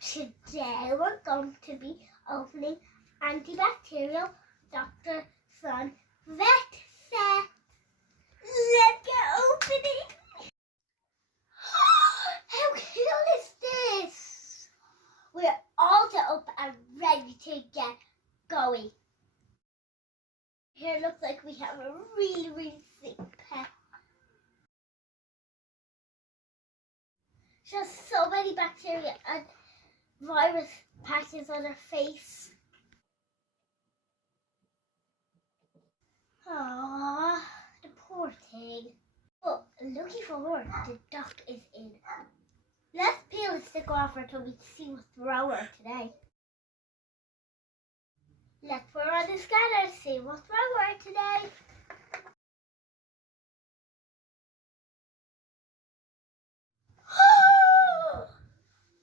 Today we're going to be opening antibacterial Dr. Sun vet set. Let's get opening. How cool is this? We're all up and ready to get going. Here it looks like we have a really sick pet. She has so many bacteria and virus patches on her face. Aww, the poor thing. But looky for her, the duck is in. Let's peel the stick off her tummy to see what's wrong with her today. Let's put her on the scanner to see what's wrong with her today.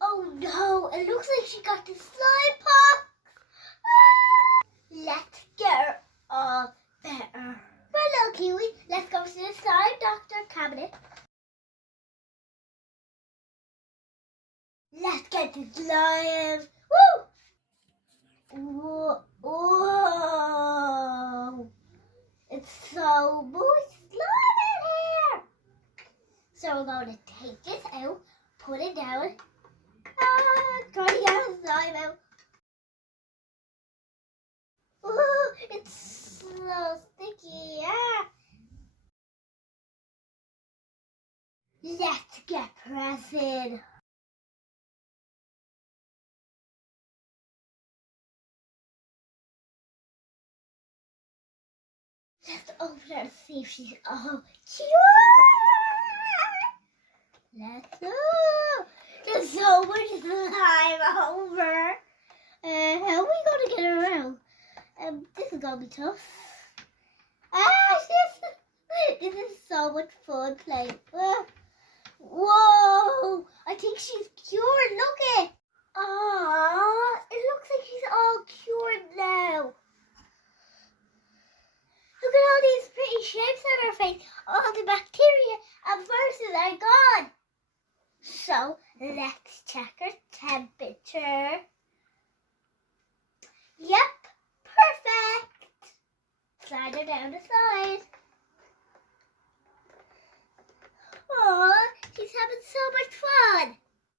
Oh no, it looks like she got the slime pox. Let's get her all better. Well, little Kiwi, let's go to the slime doctor cabinet. Let's get the slime. Woo! Whoa! It's so much slime in here. So we're going to take this out, put it down. Try to get the slime out. Ooh, it's so sticky. Let's get pressing. Let's open her and see if she's all cute. Let's go. There's so much slime over. How are we going to get her out? This is going to be tough. This is so much fun playing. Whoa! I think she's cured. Look it. Aww, it looks like she's all cured now. Look at all these pretty shapes on her face. All the bacteria and viruses are gone. So let's check her temperature. Yep, perfect. Slide her down the side. Aw, she's having so much fun.